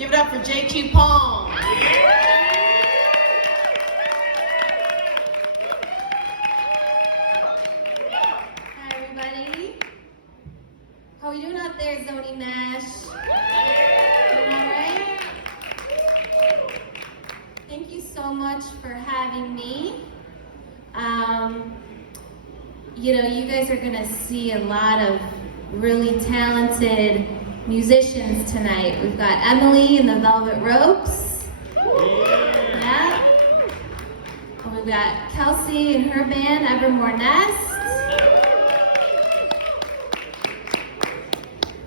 Give it up for JQ Palms. Hi everybody. How are we doing out there, Zonymash? Doing all right? Thank you so much for having me. You guys are gonna see a lot of really talented musicians tonight. We've got Emily in the Velvet Ropes. Yeah. And we've got Kelsey and her band, Evermore Nest.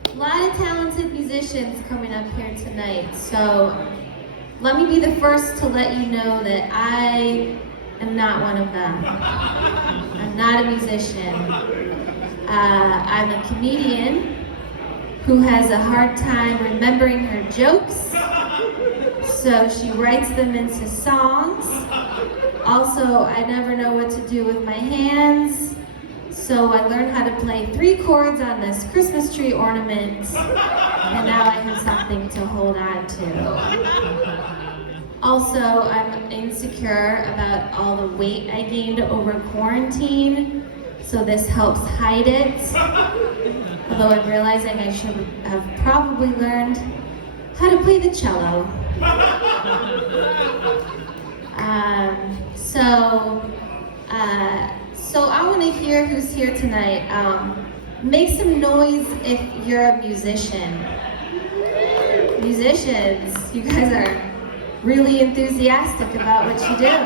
A lot of talented musicians coming up here tonight. So let me be the first to let you know that I am not one of them. I'm not a musician. I'm a comedian who has a hard time remembering her jokes, so she writes them into songs. Also, I never know what to do with my hands, so I learned how to play 3 chords on this Christmas tree ornament, and now I have something to hold on to. Also, I'm insecure about all the weight I gained over quarantine, so this helps hide it. Although I'm realizing I should have probably learned how to play the cello. So I want to hear who's here tonight. Make some noise if you're a musician. Musicians, you guys are really enthusiastic about what you do.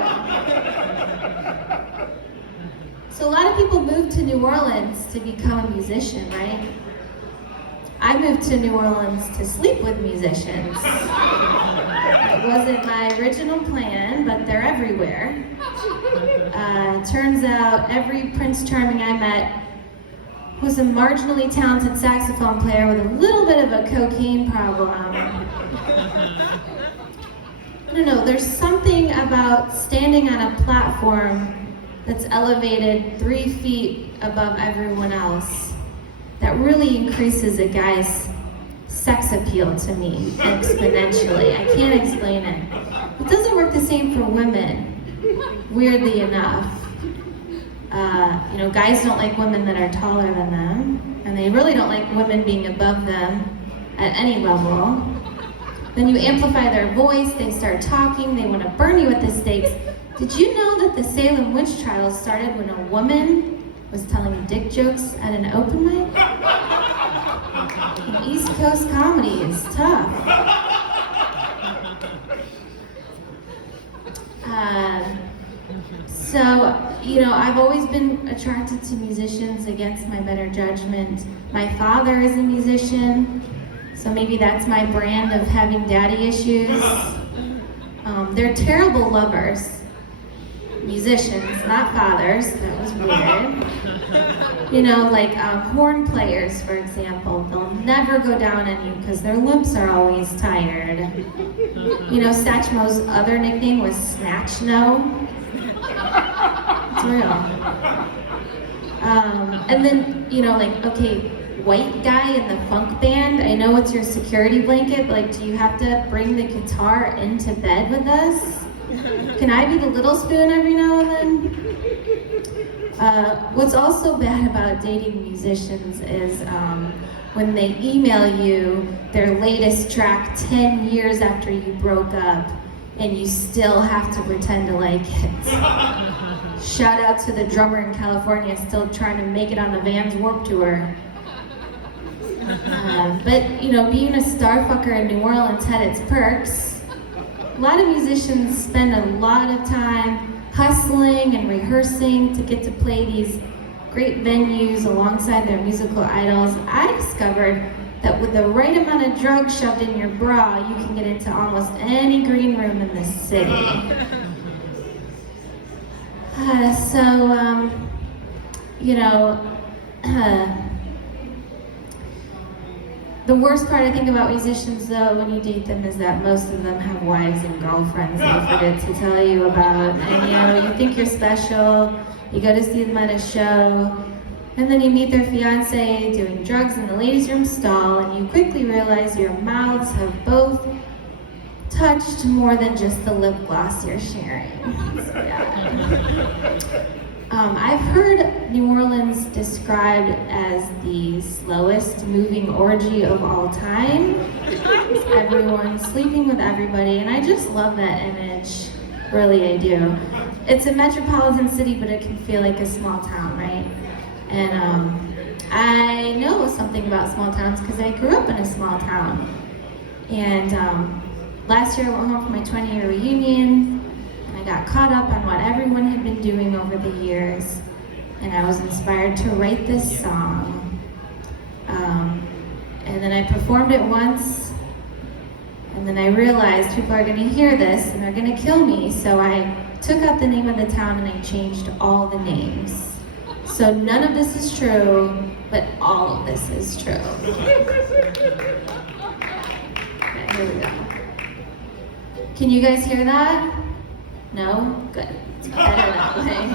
So a lot of people move to New Orleans to become a musician, right? I moved to New Orleans to sleep with musicians. It wasn't my original plan, but they're everywhere. Turns out every Prince Charming I met was a marginally talented saxophone player with a little bit of a cocaine problem. I don't know, there's something about standing on a platform that's elevated 3 feet above everyone else that really increases a guy's sex appeal to me exponentially. I can't explain it. It doesn't work the same for women, weirdly enough. Guys don't like women that are taller than them, and they really don't like women being above them at any level. Then you amplify their voice, they start talking, they want to burn you at the stakes. Did you know that the Salem witch trials started when a woman was telling dick jokes at an open mic? And East Coast comedy is tough. I've always been attracted to musicians against my better judgment. My father is a musician, so maybe that's my brand of having daddy issues. They're terrible lovers. Musicians, not fathers. That was weird. Horn players, for example. They'll never go down on you because their lips are always tired. Satchmo's other nickname was Snatch No. It's real. White guy in the funk band, I know it's your security blanket, but do you have to bring the guitar into bed with us? Can I be the little spoon every now and then? What's also bad about dating musicians is when they email you their latest track 10 years after you broke up, and you still have to pretend to like it. Shout out to the drummer in California still trying to make it on the Vans Warped Tour. Being a starfucker in New Orleans had its perks. A lot of musicians spend a lot of time hustling and rehearsing to get to play these great venues alongside their musical idols. I discovered that with the right amount of drugs shoved in your bra, you can get into almost any green room in the city. The worst part I think about musicians though when you date them is that most of them have wives and girlfriends they forget to tell you about. And you think you're special, you go to see them at a show, and then you meet their fiance doing drugs in the ladies' room stall, and you quickly realize your mouths have both touched more than just the lip gloss you're sharing. So, yeah. I've heard New Orleans described as the slowest moving orgy of all time. Everyone sleeping with everybody, and I just love that image. Really, I do. It's a metropolitan city, but it can feel like a small town, right? And I know something about small towns because I grew up in a small town. And last year I went home for my 20-year reunion. I got caught up on what everyone had been doing over the years, and I was inspired to write this song. And then I performed it once, and then I realized people are going to hear this and they're going to kill me, so I took out the name of the town and I changed all the names. So none of this is true, but all of this is true. Okay, here we go. Can you guys hear that? No? Good. It's better that way.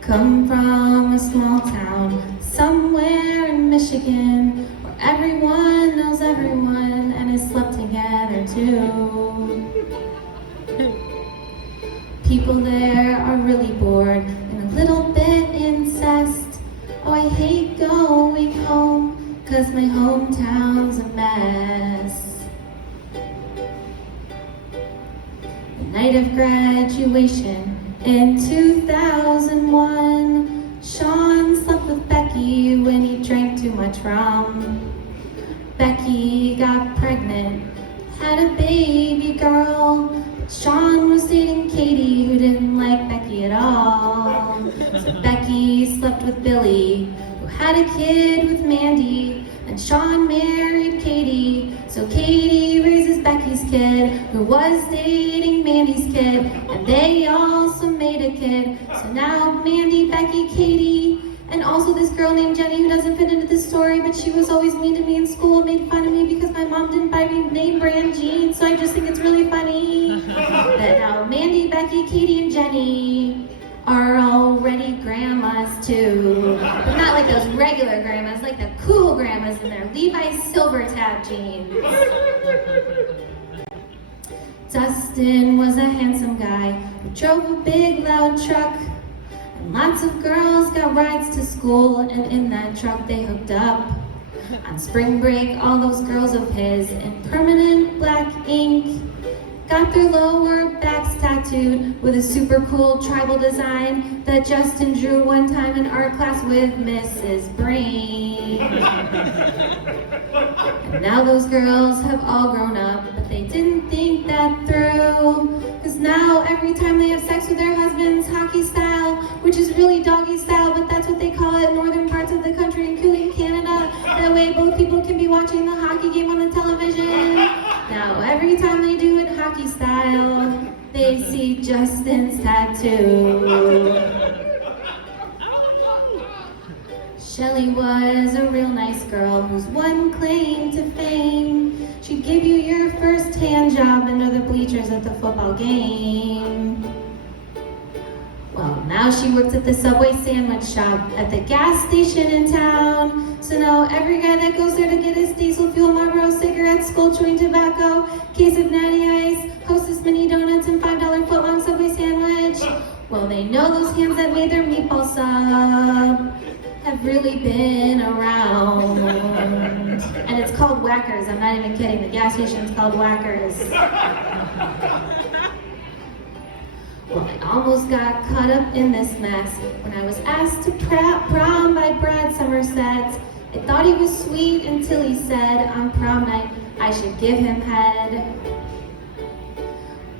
Come from a small town somewhere in Michigan where everyone knows everyone and has slept together too. People there are really bored and a little bit incensed. Oh, I hate going home 'cause my hometown's a mess. Night of graduation in 2001, Sean slept with Becky when he drank too much rum. Becky got pregnant, had a baby girl. Sean was dating Katie, who didn't like Becky at all. So Becky slept with Billy, who had a kid with Mandy. And Sean married Katie, so Katie raises Becky's kid, who was dating Mandy's kid, and they also made a kid. So now Mandy, Becky, Katie, and also this girl named Jenny who doesn't fit into this story, but she was always mean to me in school, made fun of me because my mom didn't buy me name brand jeans, so I just think it's really funny that now Mandy, Becky, Katie, and Jenny are already grandmas too. But not like those regular grandmas, like the cool grandmas in their Levi's silver tab jeans. Dustin was a handsome guy who drove a big loud truck. And lots of girls got rides to school, and in that truck they hooked up. On spring break, all those girls of his in permanent black ink got their lower backs tattooed with a super cool tribal design that Justin drew one time in art class with Mrs. Breen. And now those girls have all grown up, but they didn't think that through. 'Cause now every time they have sex with their husbands, hockey style, which is really doggy style, but that's what they call it in northern parts of the country, including Canada. That way both people can be watching the hockey game on the television. Now every time they do it hockey style, they see Justin's tattoo. Shelly was a real nice girl whose one claim to fame, she'd give you your first hand job under the bleachers at the football game. Well, now she works at the Subway sandwich shop at the gas station in town. So now every guy that goes there to get his diesel fuel, Marlboro cigarettes, skull chewing tobacco, case of Natty Ice, Hostess mini donuts, and $5 footlong Subway sandwich, well, they know those hands that made their meatball sub have really been around. And it's called Whackers. I'm not even kidding. The gas station's called Whackers. Well, I almost got caught up in this mess when I was asked to prom by Brad Somerset. I thought he was sweet until he said on prom night I should give him head.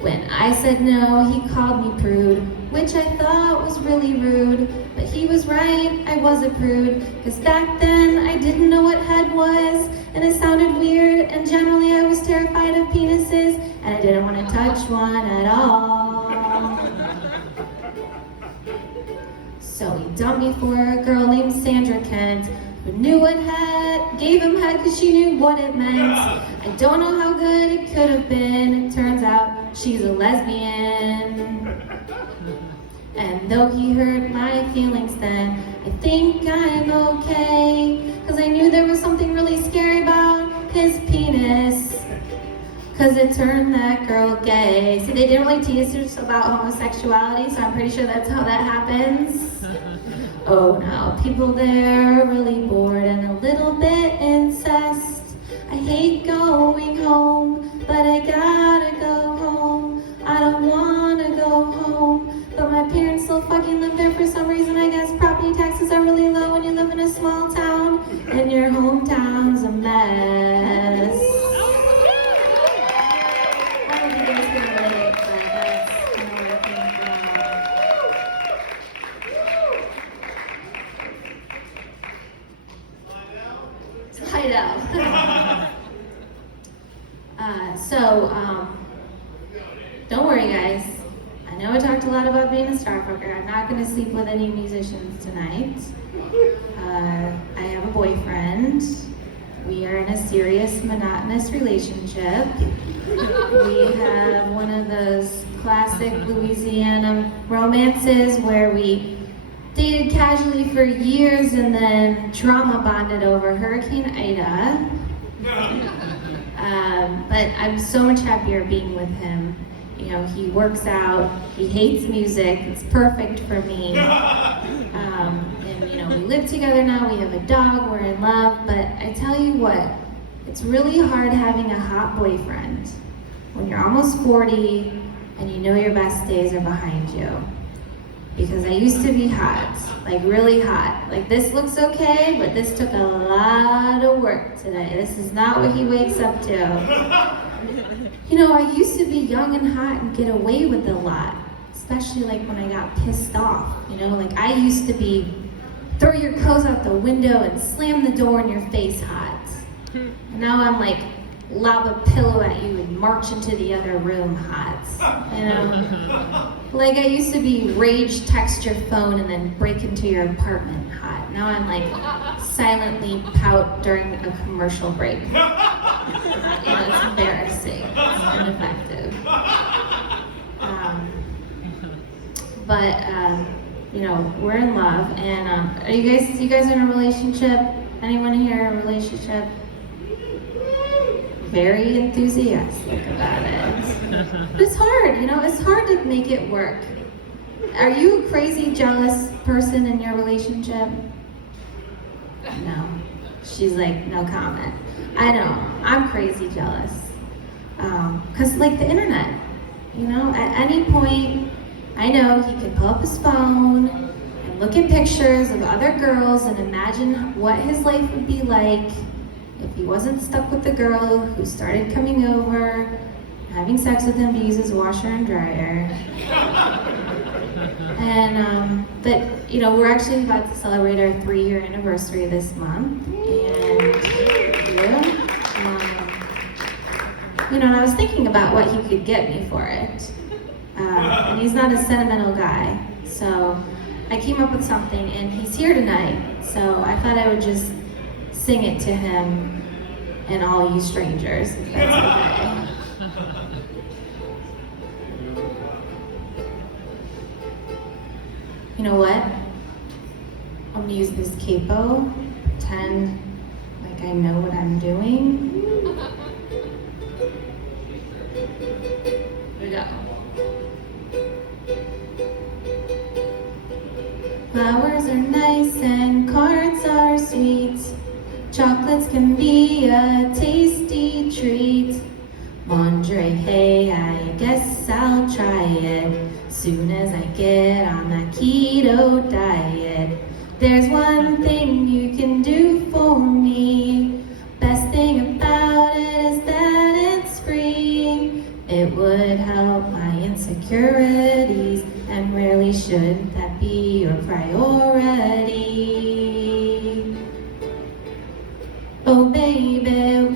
When I said no, he called me prude, which I thought was really rude. But he was right, I was a prude, 'cause back then I didn't know what head was, and it sounded weird, and generally I was terrified of penises, and I didn't want to touch one at all. So he dumped me for a girl named Sandra Kent, who knew what head, gave him head 'cause she knew what it meant. I don't know how good it could have been. It turns out she's a lesbian. And though he hurt my feelings then, I think I'm okay. 'Cause I knew there was something really scary 'cause it turned that girl gay. See, they didn't really tease us about homosexuality, so I'm pretty sure that's how that happens. Oh no, people there are really bored and a little bit incest. I hate going home, but I gotta go home. I don't wanna go home, but my parents still fucking live there for some reason. I guess property taxes are really low when you live in a small town, and your hometown's a mess. I don't think it's gonna relate, but that's kind of where it came from. Slide out. Don't worry guys. I know I talked a lot about being a star fucker. I'm not gonna sleep with any musicians tonight. I have a boyfriend. We are in a serious, monotonous relationship. We have one of those classic Louisiana romances where we dated casually for years and then trauma bonded over Hurricane Ida. But I'm so much happier being with him. You know, he works out, he hates music, it's perfect for me. And you know, we live together now, we have a dog, we're in love, but I tell you what, it's really hard having a hot boyfriend when you're almost 40 and you know your best days are behind you. Because I used to be hot, like really hot. Like this looks okay, but this took a lot of work today. This is not what he wakes up to. You know, I used to be young and hot and get away with a lot, especially like when I got pissed off. You know, like I used to be throw your clothes out the window and slam the door in your face hot. And now I'm like lob a pillow at you and march into the other room hot. You know, like I used to be rage text your phone and then break into your apartment hot. Now I'm like silently pout during a commercial break. You know, it's embarrassing. It's ineffective. You know, we're in love, and are you guys in a relationship? Anyone here in a relationship? Very enthusiastic about it. But it's hard, you know, it's hard to make it work. Are you a crazy, jealous person in your relationship? No. She's like, no comment. I know, I'm crazy jealous. 'Cause like the internet, you know, at any point, I know he could pull up his phone and look at pictures of other girls and imagine what his life would be like if he wasn't stuck with the girl who started coming over, having sex with him to use his washer and dryer. And, but, you know, we're actually about to celebrate our 3-year anniversary this month. And, you know, I was thinking about what he could get me for it. And he's not a sentimental guy. So I came up with something, and he's here tonight. So I thought I would just sing it to him and all you strangers, if that's okay. You know what? I'm gonna use this capo, pretend like I know what I'm doing. Here we go. Flowers are nice and cards are sweet. Chocolates can be a tasty treat. Lingerie, hey, I guess I'll try it soon as I get on that keto diet. There's one thing you can do for me. Best thing about it is that it's free. It would help my insecurities, and rarely should that be your priority. Oh baby,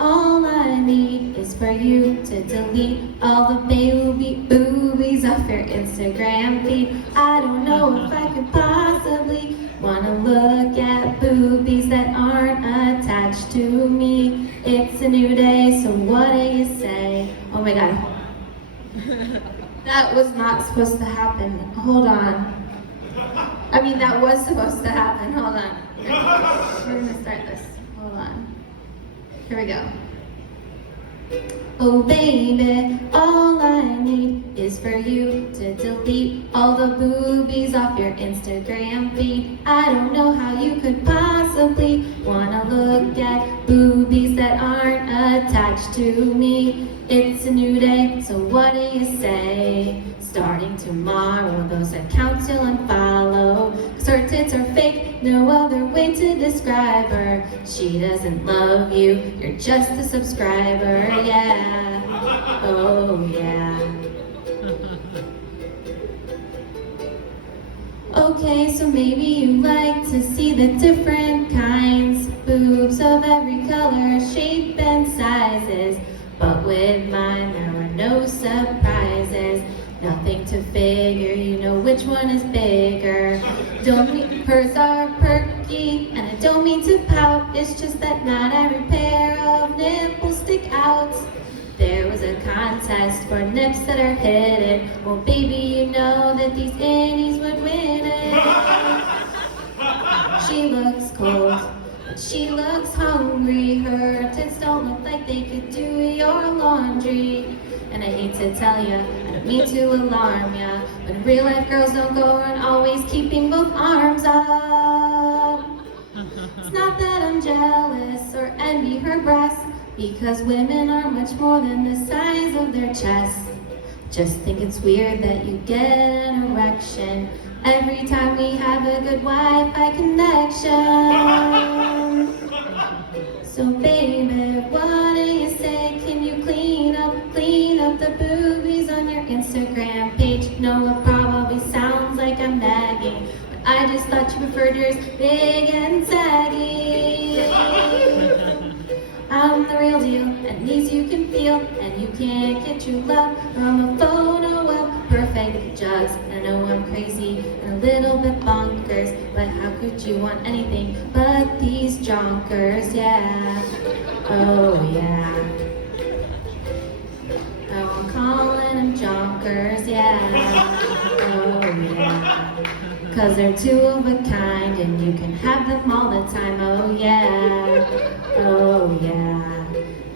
all I need is for you to delete all the boobies off your Instagram feed. I don't know if I could possibly wanna look at boobies that aren't attached to me. It's a new day, so what do you say? Oh my god. That was not supposed to happen. Hold on. I mean, that was supposed to happen. Hold on. We're gonna start this. Hold on. Here we go. Oh baby, all I need is for you to delete all the boobies off your Instagram feed. I don't know how you could possibly wanna look at boobies that aren't attached to me. It's a new day, so what do you say? Starting tomorrow, those accounts you'll unfollow. 'Cause her tits are fake, no other way to describe her. She doesn't love you, you're just a subscriber, yeah. Oh yeah. Okay, so maybe you like to see the different kinds. Boobs of every color, shape and sizes. But with mine there were no surprises. Nothing to figure, you know which one is bigger. Hers are perky, and I don't mean to pout. It's just that not every pair of nipples stick out. There was a contest for nips that are hidden. Well baby, you know that these innies would win it. She looks cold, but she looks hungry. Her tits don't look like they could do your laundry. And I hate to tell ya, I don't mean to alarm ya, but in real life girls don't go around always keeping both arms up. It's not that I'm jealous or envy her breasts, because women are much more than the size of their chests. Just think it's weird that you get an erection every time we have a good Wi-Fi connection. So baby, what do you say? Can you clean up the boobies on your Instagram page? No, it probably sounds like I'm nagging, but I just thought you preferred yours big and saggy. I'm the real deal, and these you can feel, and you can't get true love from a photo of perfect jugs. I know I'm crazy and a little bit bonkers, but how could you want anything but these jonkers, yeah. Oh yeah. Oh, I'm calling them jonkers, yeah. Oh yeah. 'Cause they're two of a kind, and you can have them all the time, oh yeah. Oh yeah.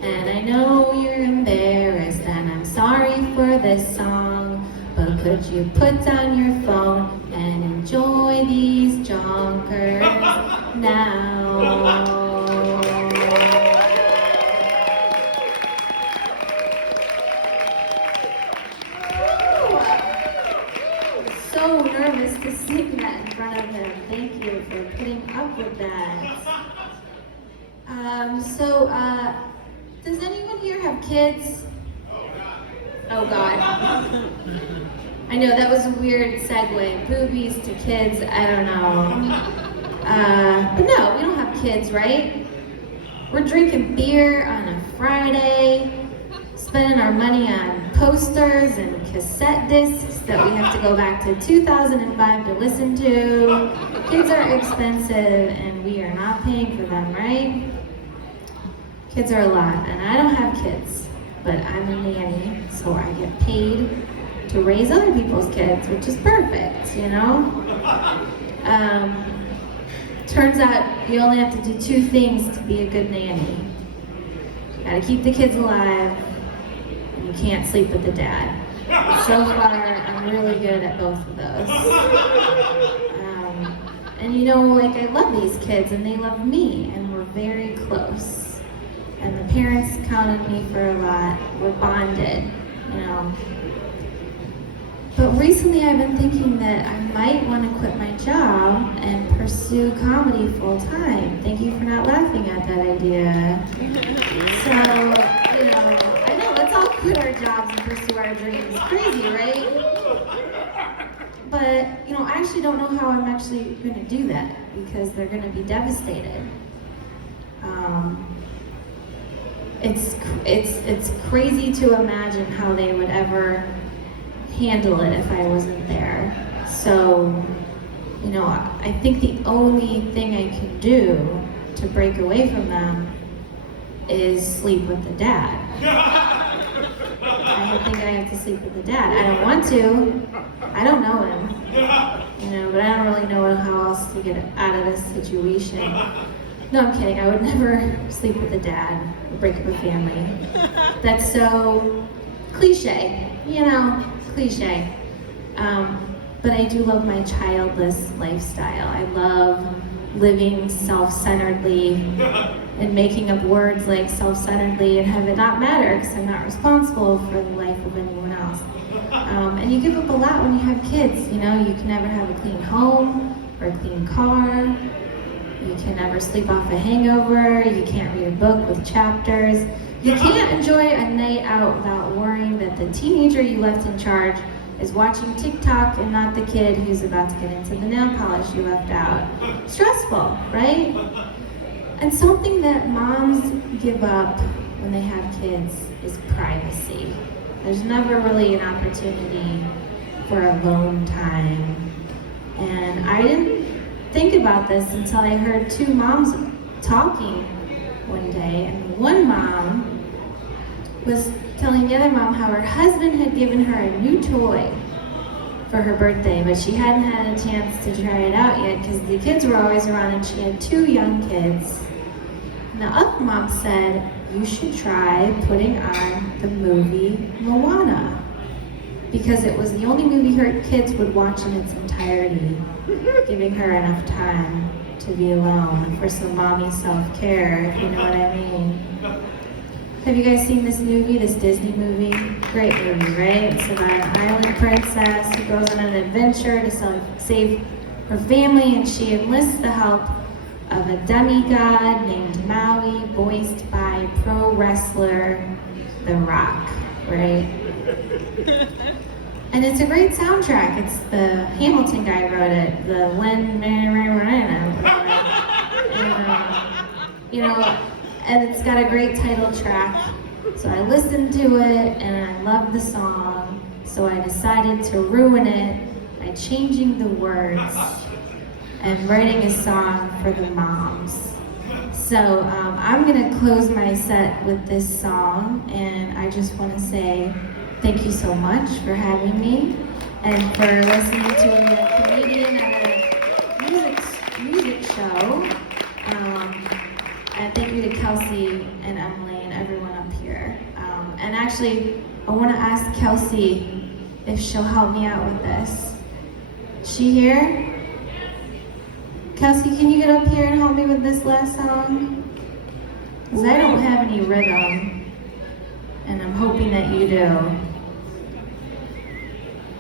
And I know you're embarrassed, and I'm sorry for this song, but could you put down your phone and enjoy these jonkers now? So nervous to sing that in front of him. Thank you for putting up with that. Does anyone here have kids? Oh God. I know that was a weird segue. Boobies to kids, I don't know. But no, we don't have kids, right? We're drinking beer on a Friday, spending our money on posters and cassette discs that we have to go back to 2005 to listen to. Kids are expensive and we are not paying for them, right? Kids are a lot, and I don't have kids, but I'm a nanny, so I get paid to raise other people's kids, which is perfect, you know? Turns out you only have to do two things to be a good nanny. You gotta keep the kids alive, and you can't sleep with the dad. So far, I'm really good at both of those. And you know, like, I love these kids, and they love me, and we're very close. And the parents count on me for a lot. We're bonded, you know. But recently I've been thinking that I might want to quit my job and pursue comedy full time. Thank you for not laughing at that idea. So, you know, I know, let's all quit our jobs and pursue our dreams. Crazy, right? But, you know, I actually don't know how I'm actually going to do that, because they're going to be devastated. It's crazy to imagine how they would ever handle it if I wasn't there. So, you know, I think the only thing I can do to break away from them is sleep with the dad. I think I have to sleep with the dad. I don't want to. I don't know him. You know, but I don't really know how else to get out of this situation. No, I'm kidding. I would never sleep with a dad or break up a family. That's so cliche, cliche. But I do love my childless lifestyle. I love living self-centeredly and making up words like self-centeredly and have it not matter because I'm not responsible for the life of anyone else. And you give up a lot when you have kids. You can never have a clean home or a clean car. You can never sleep off a hangover. You can't read a book with chapters. You can't enjoy a night out without worrying that the teenager you left in charge is watching TikTok and not the kid who's about to get into the nail polish you left out. Stressful, right? And something that moms give up when they have kids is privacy. There's never really an opportunity for alone time. And I didn't think about this until I heard two moms talking one day, and one mom was telling the other mom how her husband had given her a new toy for her birthday, but she hadn't had a chance to try it out yet because the kids were always around and she had two young kids. And the other mom said, you should try putting on the movie Moana, because it was the only movie her kids would watch in its entirety, giving her enough time to be alone for some mommy self-care, if you know what I mean. Have you guys seen this movie, this Disney movie? Great movie, right? It's about an island princess who goes on an adventure to save her family, and she enlists the help of a demigod named Maui, voiced by pro wrestler The Rock, right? And it's a great soundtrack. It's the Hamilton guy wrote it, the and it's got a great title track. So I listened to it and I loved the song. So I decided to ruin it by changing the words and writing a song for the moms. So I'm gonna close my set with this song, and I just wanna say thank you so much for having me and for listening to a comedian at a music show. And thank you to Kelsey and Emily and everyone up here. And actually, I wanna ask Kelsey if she'll help me out with this. Is she here? Kelsey, can you get up here and help me with this last song? Because I don't have any rhythm, and I'm hoping that you do.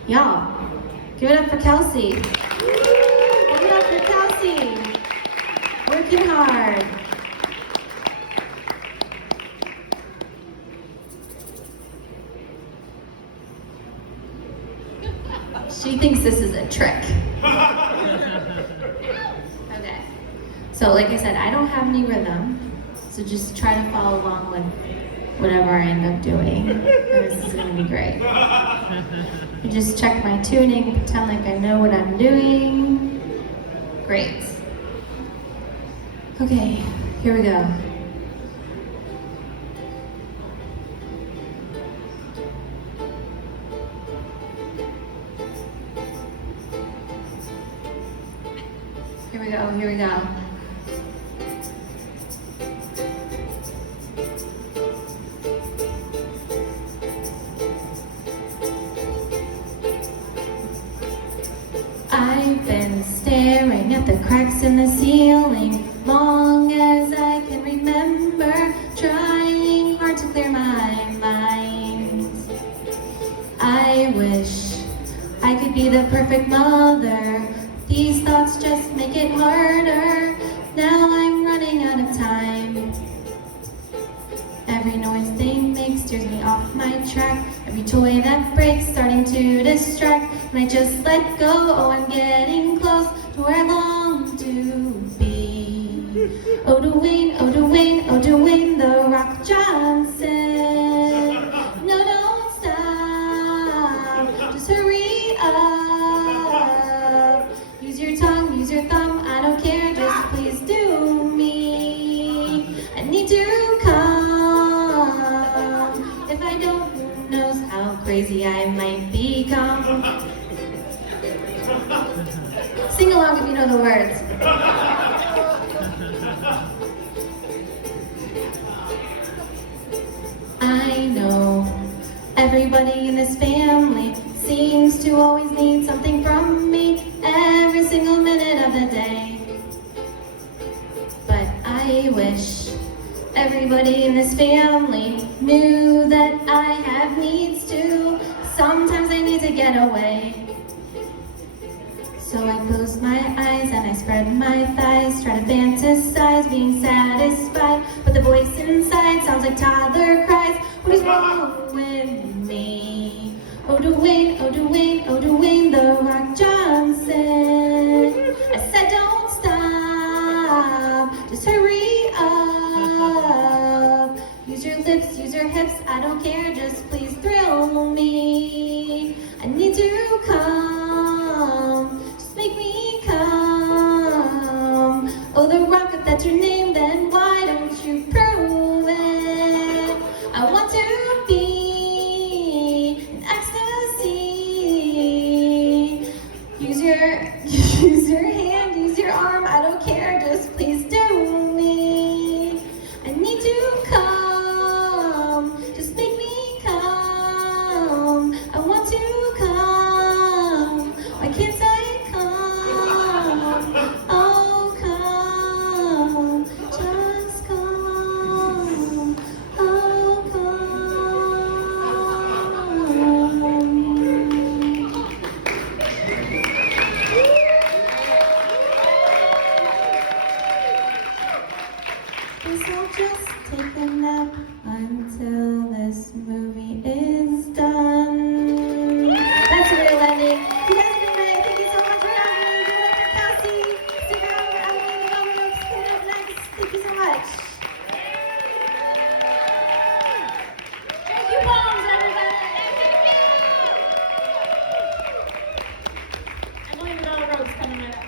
Y'all, give it up for Kelsey. Give it up for Kelsey. Working hard. She thinks this is a trick. Okay. So like I said, I don't have any rhythm, so just try to follow along with whatever I end up doing. This is gonna be great. You just check my tuning, pretend like I know what I'm doing. Great. Okay, here we go. Here we go. I've been staring at the cracks in the ceiling long as I can remember, trying hard to clear my mind. I wish I could be the perfect mother. These thoughts just make it harder. Now I'm running out of time. Every noise they make steers me off my track. Every toy that breaks starting to distract. And I just let go, oh I'm getting close to where I long to be. Oh Dwayne, oh Dwayne, oh Dwayne, The Rock Johnson. No, don't stop, just hurry up. Use your tongue, use your thumb, I don't care, just please do me. I need to come. If I don't, who knows how crazy I might become. Sing along if you know the words. Everybody in this family seems to always need something from me every single minute of the day. But I wish everybody in this family knew that I have needs too. Sometimes I need to get away. So I close my eyes and I spread my thighs, try to fantasize being satisfied, but the voice inside sounds like toddler cries. What is wrong with me? Oh Dwayne, oh Dwayne, oh Dwayne The Rock Johnson. I said don't stop, just hurry up. Use your lips, use your hips, I don't care, just please thrill me. I need to come, just make me come. Oh The Rock, if that's your name, then why don't you prove it? I want to be in ecstasy. Use your hand, use your arm, I don't care, just please do me. I need to come, just make me come. I want to come, why can't I come? Oh come, just come. Oh come. Guess I'll just take a nap until this movie is done. That's a real ending. You guys have been great. Thank you so much for having me. Do it for Kelsey. Stick around for Emily and the Golden Ropes coming up next. Thank you so much. Thank you, Palms, everybody. Emily and the Golden Ropes coming right up.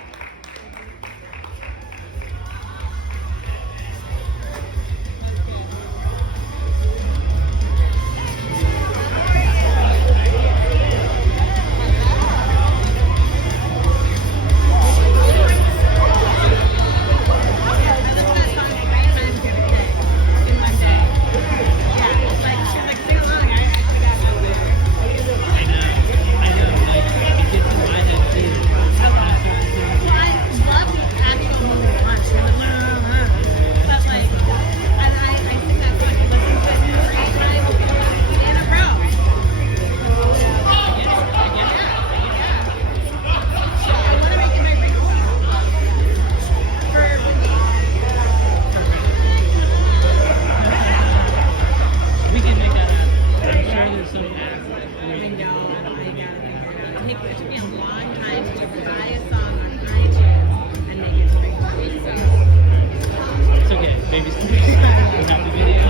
It took me a long time to just buy a song on iTunes and make it straight. It's okay, baby steps. We got the video.